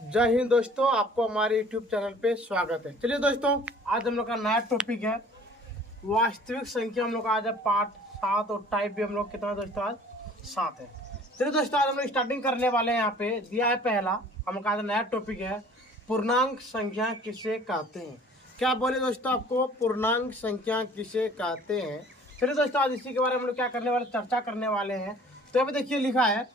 जय हिंद दोस्तों, आपको हमारे यूट्यूब चैनल पे स्वागत है। चलिए दोस्तों, आज हम लोग का नया टॉपिक है वास्तविक संख्या। हम लोग का आज है पार्ट 7 और टाइप भी हम लोग कितना दोस्तों आज 7 है। चलिए दोस्तों, आज हम लोग स्टार्टिंग करने वाले हैं। यहाँ पे दिया है पहला, हम लोग का आज नया टॉपिक है पूर्णांक संख्या किसे कहते हैं। क्या बोले दोस्तों आपको, पूर्णांक संख्या किसे कहते हैं। चलिए दोस्तों, आज इसी के बारे में हम लोग क्या करने वाले, चर्चा करने वाले हैं। तो यहाँ पे देखिए लिखा है,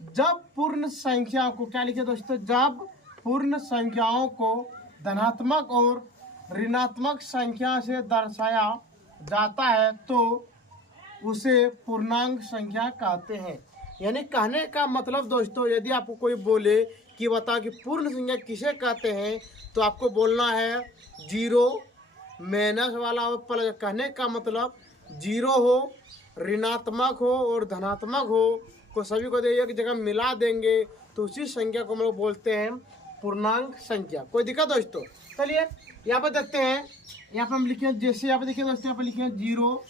जब पूर्ण संख्याओं को, क्या लिखे दोस्तों, जब पूर्ण संख्याओं को धनात्मक और ऋणात्मक संख्या से दर्शाया जाता है तो उसे पूर्णांक संख्या कहते हैं। यानी कहने का मतलब दोस्तों, यदि आपको कोई बोले कि बताओ कि पूर्ण संख्या किसे कहते हैं, तो आपको बोलना है जीरो, माइनस वाला हो, प्लस। कहने का मतलब जीरो हो, ऋणात्मक हो और धनात्मक हो को सभी को एक जगह मिला देंगे तो उसी संख्या को हम लोग बोलते हैं पूर्णांक संख्या। कोई दिक्कत दोस्तों। चलिए यहाँ पर देखते हैं, यहाँ पर हम लिखे, जैसे यहाँ पे देखिए दोस्तों, यहाँ पे लिखे जीरो,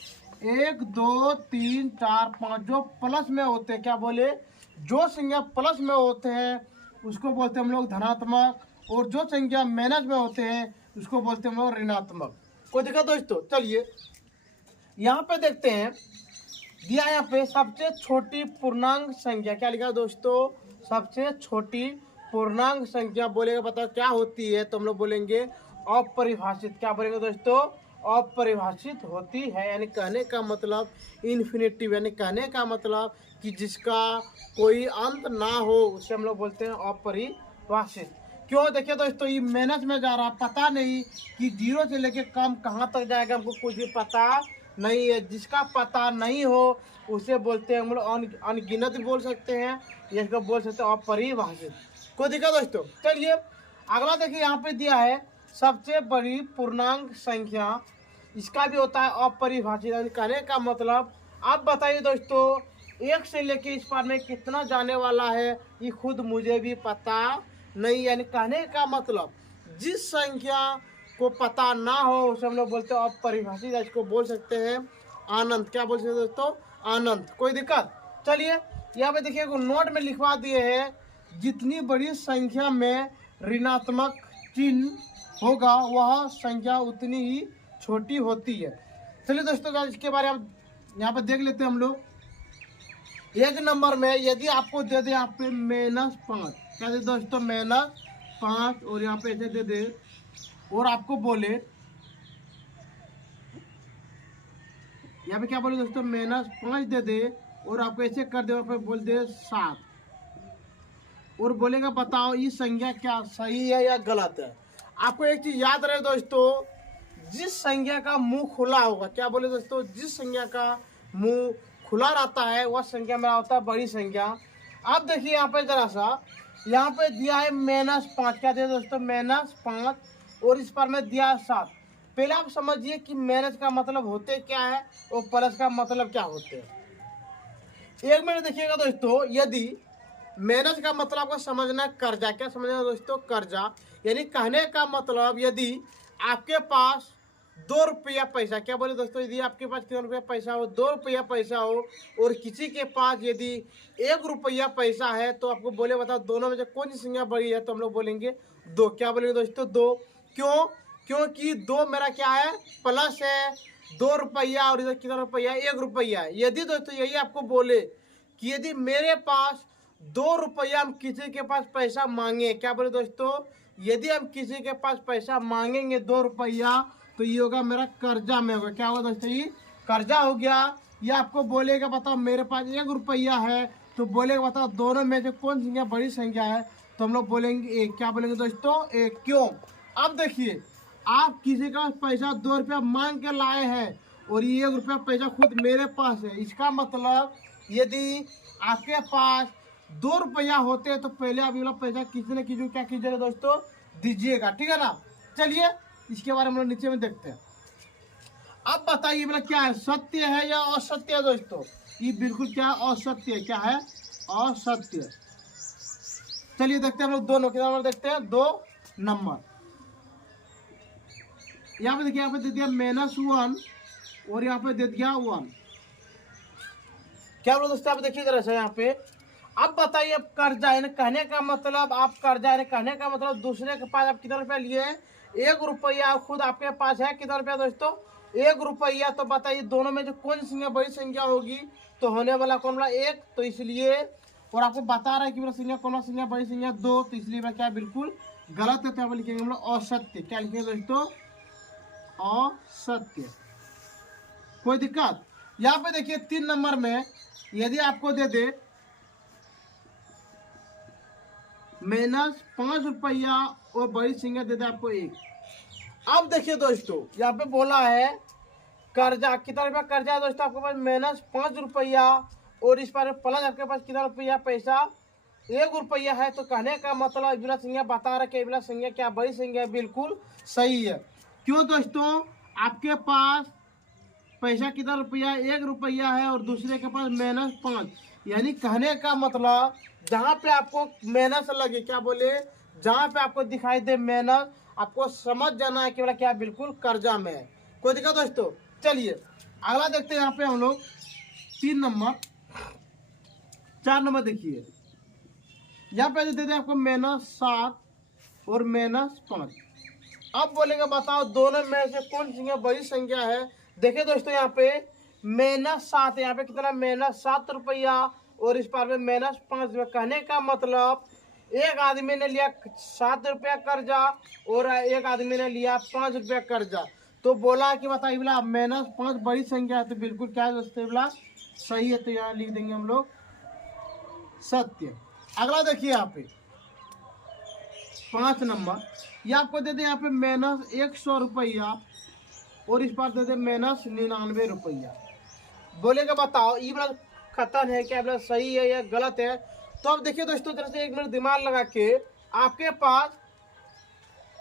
1 2 3 4 5 जो प्लस में होते हैं। क्या बोले, जो संख्या प्लस में होते हैं उसको बोलते हैं हम लोग धनात्मक, और जो संख्या माइनस में होते हैं उसको बोलते हैं हम लोग ऋणात्मक। कोई दिक्कत दोस्तों। चलिए यहाँ पे देखते हैं, दिया यहाँ पे सबसे छोटी पूर्णांक संख्या। क्या लिखा दोस्तों, सबसे छोटी पूर्णांक संख्या बोलेगा, बताओ क्या होती है। तो हम लोग बोलेंगे अपरिभाषित। क्या बोलेंगे दोस्तों, अपरिभाषित होती है। यानी कहने का मतलब इन्फिनिटिव, यानी कहने का मतलब कि जिसका कोई अंत ना हो उसे हम लोग बोलते हैं अपरिभाषित। क्यों, देखिए दोस्तों, ये माइनस में जा रहा, पता नहीं कि जीरो से लेके कम कहाँ तक जाएगा, हमको कुछ भी पता नहीं है। जिसका पता नहीं हो उसे बोलते हैं हम लोग अनगिनत बोल सकते हैं, या इसको बोल सकते हैं अपरिभाषित। कोई दिक्कत दोस्तों। चलिए अगला देखिए, यहाँ पे दिया है सबसे बड़ी पूर्णांक संख्या, इसका भी होता है अपरिभाषित। यानी कहने का मतलब, आप बताइए दोस्तों, एक से लेके इस पार में कितना जाने वाला है ये खुद मुझे भी पता नहीं। यानी कहने का मतलब जिस संख्या को पता ना हो उसे हम लोग बोलते हैं अपरिभाषित। इसको बोल सकते हैं अनंत। क्या बोल सकते हैं दोस्तों, अनंत। कोई दिक्कत। चलिए यहाँ पे देखिए, नोट में लिखवा दिए हैं, जितनी बड़ी संख्या में ऋणात्मक चिन्ह होगा वह संख्या उतनी ही छोटी होती है। चलिए दोस्तों, इसके बारे में यहाँ पे देख लेते हैं हम लोग। एक नंबर में यदि आपको दे दे यहाँ पे -5, क्या दे दोस्तों, -5, और यहाँ पे ऐसे दे दे, और आपको बोले, यहाँ पे क्या बोले दोस्तों, -5 दे दे, और आपको ऐसे कर दे, पे बोल दे 7, और बोलेगा बताओ ये संख्या क्या सही है या गलत है। आपको एक चीज याद रहे दोस्तों, जिस संख्या का मुंह खुला होगा, क्या बोले दोस्तों, जिस संख्या का मुंह खुला रहता है वह संख्या मेरा होता है बड़ी संख्या। अब देखिए यहाँ पे जरा सा, यहाँ पे दिया है -5, क्या दिया दोस्तों, -5, और इस पर में दिया 7। पहले आप समझिए कि माइनस का मतलब होते क्या है और प्लस का मतलब क्या होते हैं। एक मिनट देखिएगा दोस्तों, यदि माइनस का मतलब आपको समझना कर्जा। क्या समझना दोस्तों, कर्जा। यानी कहने का मतलब यदि आपके पास 2 रुपया पैसा, क्या बोले दोस्तों, यदि आपके पास कितना रुपया पैसा हो, 2 रुपया पैसा हो, और किसी के पास यदि 1 रुपया पैसा है, तो आपको बोले बताओ दोनों में से कौन सी संख्या बड़ी है। तो हम लोग बोलेंगे 2। क्या बोलेंगे दोस्तों, 2। क्यों, क्योंकि 2 मेरा क्या है, प्लस है, 2 रुपया, और इधर कितना रुपया, 1 रुपया है। यदि दोस्तों यही आपको बोले कि यदि मेरे पास 2 रुपया हम किसी के पास पैसा मांगे, क्या बोले दोस्तों, यदि हम किसी के पास पैसा मांगेंगे 2 रुपया, तो ये होगा मेरा कर्जा में होगा। क्या होगा दोस्तों, ये कर्जा हो गया। ये आपको बोलेगा बताओ मेरे पास 1 रुपया है, तो बोलेगा बताओ दोनों में से कौन संख्या बड़ी संख्या है। तो हम लोग बोलेंगे 1। क्या बोलेंगे दोस्तों, 1। क्यों, अब देखिए, आप किसी का पैसा 2 रुपया मांग के लाए हैं, और ये 1 रुपया पैसा खुद मेरे पास है। इसका मतलब यदि आपके पास 2 रुपया होते हैं तो पहले आप ये वाला पैसा किसी न किसी को क्या कीजिएगा दोस्तों, दीजिएगा। ठीक है ना। चलिए इसके बारे में हम लोग नीचे में देखते हैं। अब बताइए मेरा क्या है, सत्य है या असत्य है दोस्तों। ये बिल्कुल क्या है, असत्य है। क्या है, असत्य। चलिए देखते हैं हम लोग दोनों, कितना नंबर देखते हैं, 2 नंबर। यहाँ पे देखिए, यहाँ पे दे दिया -1, और यहाँ पे दे दिया 1। क्या बोलो दोस्तों, आप देखिए जरा सा यहाँ पे। अब बताइए, अब कर्जा यानी कहने का मतलब, आप कर्जा यानी कहने का मतलब दूसरे के पास आप कितना रुपया लिए हैं, 1 रुपया, खुद आपके पास है कितना रुपया दोस्तों, 1 रुपया। तो बताइए दोनों में जो कौन सी संख्या बड़ी संख्या होगी, तो होने वाला कौन वाला 1, तो इसलिए, और आपको बता रहा है कि संख्या कौन सा संख्या बड़ी संख्या 2, तो इसलिए क्या बिल्कुल गलत है। तो यहाँ पर लिखेंगे हम लोग असत्य। क्या लिखेंगे दोस्तों, असत्य। कोई दिक्कत। यहाँ पे देखिए 3 नंबर में यदि आपको दे दे -5 रुपया और बड़ी संख्या दे दे आपको 1। अब देखिए दोस्तों, यहाँ पे बोला है कर्जा कितना रुपया कर्जा है दोस्तों, आपके पास -5 रुपया और इस पर प्लस आपके पास कितना रुपया पैसा 1 रुपया है। तो कहने का मतलब बिला संख्या बता रहा है, बिला संख्या क्या बड़ी संख्या है, बिल्कुल सही है। क्यों दोस्तों, आपके पास पैसा कितना रुपया 1 रुपया है और दूसरे के पास -5, यानी कहने का मतलब जहाँ पे आपको मेहनत लगे, क्या बोले, जहाँ पे आपको दिखाई दे मेहनत, आपको समझ जाना है कि बोला क्या बिल्कुल कर्जा में है। कोई दिक्कत दोस्तों। चलिए अगला देखते हैं। यहाँ पे हम लोग 3 नंबर 4 नंबर देखिए, यहाँ पे देते हैं आपको -7 और -5। अब बोलेगा बताओ दोनों में से कौन सी बड़ी संख्या है। देखिए दोस्तों, यहाँ पे -7, यहाँ पे कितना -7 रुपया और इस पार में -5 रुपया। कहने का मतलब एक आदमी ने लिया 7 रुपया कर्जा और एक आदमी ने लिया 5 रुपया कर्जा। तो बोला कि बताइए बोला -5 बड़ी संख्या है, तो बिल्कुल क्या है दोस्तों, बोला सही है। तो यहाँ लिख देंगे हम लोग सत्य। अगला देखिए यहाँ पे 5 नंबर, ये आपको दे दे यहाँ पे -100 रुपया और इस पार दे दे -99 रुपया। बोलेगा बताओ ये वाला खतन है क्या, सही है या गलत है। तो अब देखिए दोस्तों, तरह से 1 मिनट दिमाग लगा के, आपके पास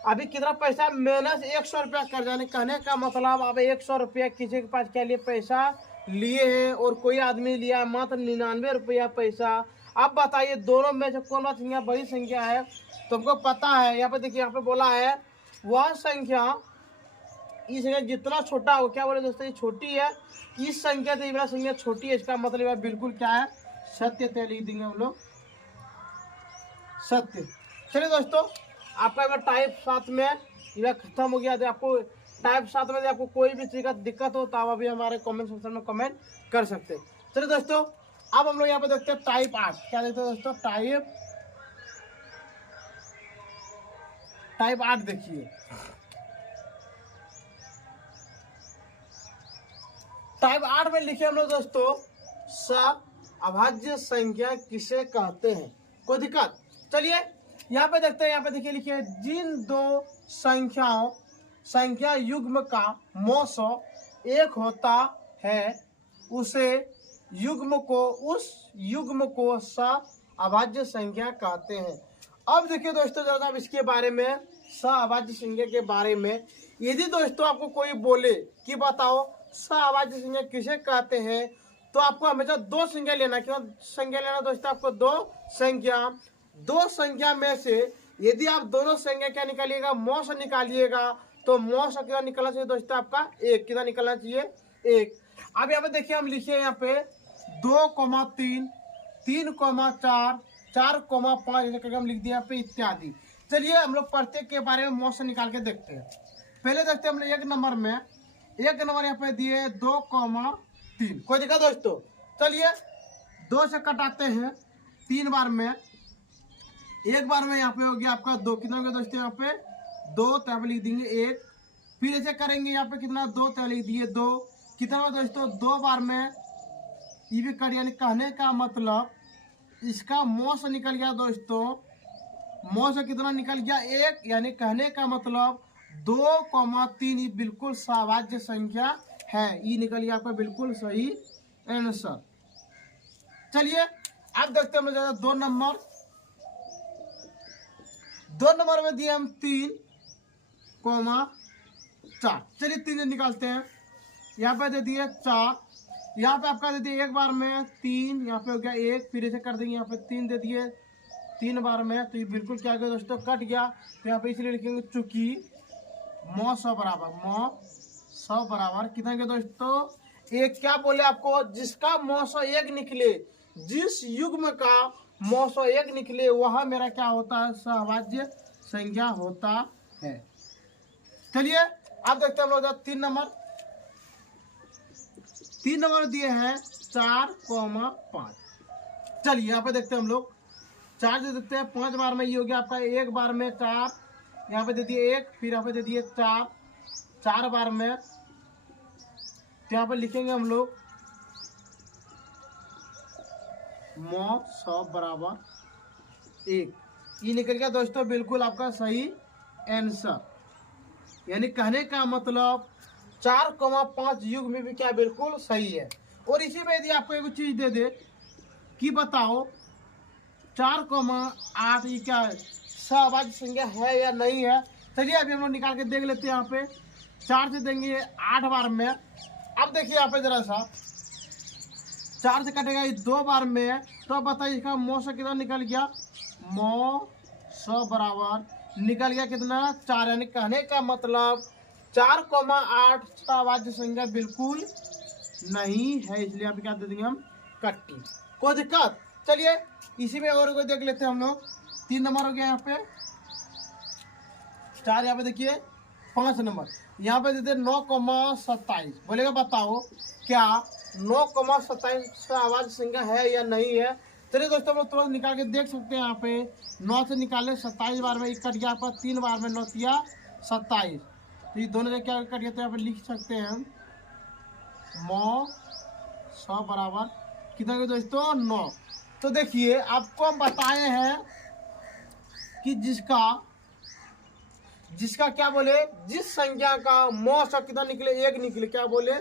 अभी कितना पैसा -100 रुपया कर जाने। कहने का मतलब अब 100 रुपया किसी के पास क्या लिए पैसा लिए हैं और कोई आदमी लिया मात्र 99 रुपया पैसा। अब बताइए दोनों में से कौन सा संख्या बड़ी संख्या है। तुमको पता है, यहाँ पे देखिए, यहाँ पे बोला है वह संख्या, इस संख्या जितना छोटा हो, क्या बोले दोस्तों, ये छोटी है, इस संख्या से ये संख्या छोटी है। इसका मतलब है बिल्कुल क्या है, सत्य। तो लिख देंगे हम लोग सत्य। चलिए दोस्तों, आपका टाइप 7 में यह खत्म हो गया। तो आपको टाइप 7 में आपको कोई भी चीज का दिक्कत हो तो आप अभी हमारे कमेंट सेक्शन में कमेंट कर सकते हैं। चलिए दोस्तों, अब हम लोग यहाँ पे देखते हैं टाइप 8। क्या देखते हैं दोस्तों, टाइप 8 देखिए। टाइप 8 में लिखे हम लोग दोस्तों अभाज्य संख्या किसे कहते हैं। कोई दिक्कत। चलिए यहाँ पे देखते हैं, यहाँ पे देखिए लिखिए, जिन दो संख्या युग्म का मौसो 1 होता है उसे उस युग्म को अभाज्य संख्या कहते हैं। अब देखिए दोस्तों, जरा आप इसके बारे में अभाज्य संख्या के बारे में, यदि दोस्तों आपको कोई बोले कि बताओ अभाज्य संख्या किसे कहते हैं, तो आपको हमेशा 2 संख्या लेना। क्यों संख्या लेना दोस्तों, आपको 2 संख्या में से यदि आप दोनों संख्या क्या निकालिएगा, मौस निकालिएगा, तो मौस कितना निकलना चाहिए दोस्तों, आपका 1। कितना निकलना चाहिए, 1। अब यहाँ पे देखिए, हम लिखिए यहाँ पे 2,3, 3,4, 4,5 ऐसे करके हम लिख दिए यहाँ पे इत्यादि। चलिए हम लोग प्रत्येक के बारे में मौस निकाल के देखते हैं। पहले देखते हैं हम लोग 1 नंबर में, 1 नंबर यहाँ पे दिए 2,3। कोई दिक्कत दोस्तों। चलिए 2 से कटाते हैं 3 बार में, 1 बार में यहाँ पे हो गया आपका 2। कितना हो गया दोस्तों, यहाँ पे 2, तो यहाँ पे लिख देंगे 1। फिर ऐसे करेंगे यहाँ पे कितना 2, तो लिख दिए 2। कितना हुआ दोस्तों, 2 बार में ये भी कर, यानी कहने का मतलब इसका मौस निकल गया दोस्तों। मौस कितना निकल गया, 1, यानी कहने का मतलब 2,3 बिल्कुल अभाज्य संख्या है। ये निकल गया आपका बिल्कुल सही आंसर। चलिए अब देखते हैं हम लोग 2 नंबर। 2 नंबर में दिए हम 3,4। चलिए 3 निकालते हैं। यहाँ पे दे दिए 4, यहाँ पे आपका दे दिए 1 बार में 3, यहाँ पे हो गया 1। फिर ऐसे कर देंगे, यहाँ पे 3 दे दिए 3 बार में, तो ये बिल्कुल क्या गया दोस्तों, कट गया। तो यहाँ पे इसलिए लिखेंगे चूंकि मौ बराबर कितना गया दोस्तों, 1। क्या बोले आपको, जिसका मौसो 1 निकले, जिस युग्म का 901 निकले वह मेरा क्या होता है, सहभाज्य संख्या होता है। चलिए आप देखते हैं हम लोग 3 नंबर दिए हैं 4,5। चलिए यहाँ पे देखते हैं हम लोग 4 जो देते हैं 5 बार में ये हो गया आपका, 1 बार में 4, यहाँ पे दे दिए 1, फिर यहाँ पे दे दिए 4 बार में, तो यहाँ पे लिखेंगे हम लोग 900 बराबर 1। ये निकल गया दोस्तों बिल्कुल आपका सही आंसर। यानी कहने का मतलब 4,5 युग में भी क्या बिल्कुल सही है। और इसी में यदि आपको एक चीज दे दे कि बताओ 4,8 ये क्या सहभाज्य संख्या है या नहीं है। चलिए अभी हम लोग निकाल के देख लेते हैं। यहाँ पे 4 से देंगे 8 बार में। अब देखिए यहाँ पे जरा सा 4 से कटेगा 2 बार में, तो अब बताइए इसका 900 कितना निकल गया, 900 बराबर निकल गया कितना 4। यानी कहने का मतलब 4,8 सहभाज्य संख्या बिल्कुल नहीं है, इसलिए आप क्या दे देंगे हम कट्टी। कोई दिक्कत। चलिए इसी में और कोई देख लेते हैं हम लोग। 3 नंबर हो गया यहाँ पे 4, यहाँ पे देखिए 5 नंबर, यहाँ पे देते 9,27। बोलेगा बताओ क्या 9,27 सहभाज्य संख्या है या नहीं है। चलिए दोस्तों हम लोग तुरंत निकाल के देख सकते हैं। यहाँ पे 9 से निकाले 27 बार में 1 कट गया, पर 3 बार में 9 तिया 27, तो ये दोनों जगह क्या कट गया, तो यहाँ पे लिख सकते हैं हम 900 बराबर कितना के दोस्तों 9। तो देखिए आपको हम बताए हैं कि जिसका क्या बोले, जिस संख्या का 900 कितना निकले 1 निकले, क्या बोले,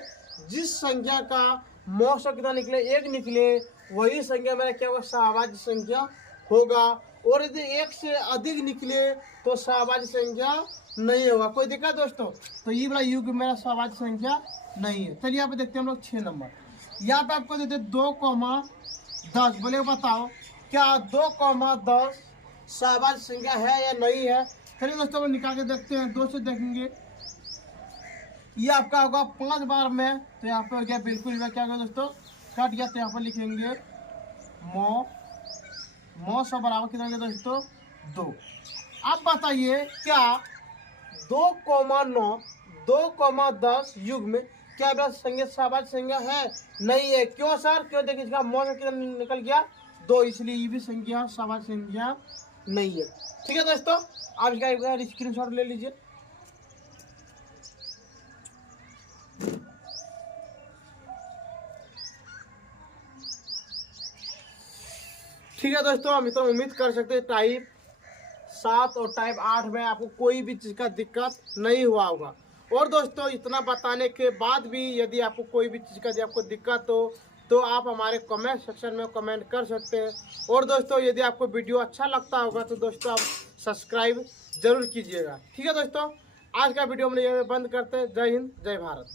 जिस संख्या का 900 कितना निकले 1 निकले वही संख्या मेरा क्या होगा, सहभाज्य संख्या होगा। और यदि 1 से अधिक निकले तो सहभाज्य संख्या नहीं होगा। कोई दिक्कत दोस्तों। तो ये बड़ा युग मेरा सहभाज्य संख्या नहीं है। चलिए यहाँ पे देखते हैं हम लोग 6 नंबर। यहाँ पे आपको देते 2,10। बोले बताओ क्या 2,10 सहभाज्य संख्या है या नहीं है। चलिए दोस्तों हम निकाल के देखते हैं। 2 से देखेंगे ये आपका होगा 5 बार में, तो यहाँ पे हो गया बिल्कुल क्या होगा दोस्तों कट गया, तो यहाँ पर लिखेंगे 900 बराबर कितना होगा दोस्तों 2। अब बताइए क्या 2,9 2,10 युग में क्या मेरा संख्या सहभाज्य संख्या है, नहीं है। क्यों सर, क्यों, देखिए इसका 900 कितना निकल गया 2, इसलिए ये भी संख्या सहभाज्य संख्या नहीं है। ठीक है दोस्तों, आप इसका एक बार स्क्रीनशॉट ले लीजिए। ठीक है दोस्तों, हम इतना उम्मीद कर सकते हैं टाइप 7 और टाइप 8 में आपको कोई भी चीज़ का दिक्कत नहीं हुआ होगा। और दोस्तों इतना बताने के बाद भी यदि आपको कोई भी चीज़ का यदि आपको दिक्कत हो तो आप हमारे कमेंट सेक्शन में कमेंट कर सकते हैं। और दोस्तों यदि आपको वीडियो अच्छा लगता होगा तो दोस्तों आप सब्सक्राइब जरूर कीजिएगा। ठीक है दोस्तों, आज का वीडियो हम ये बंद करते हैं। जय हिंद, जय भारत।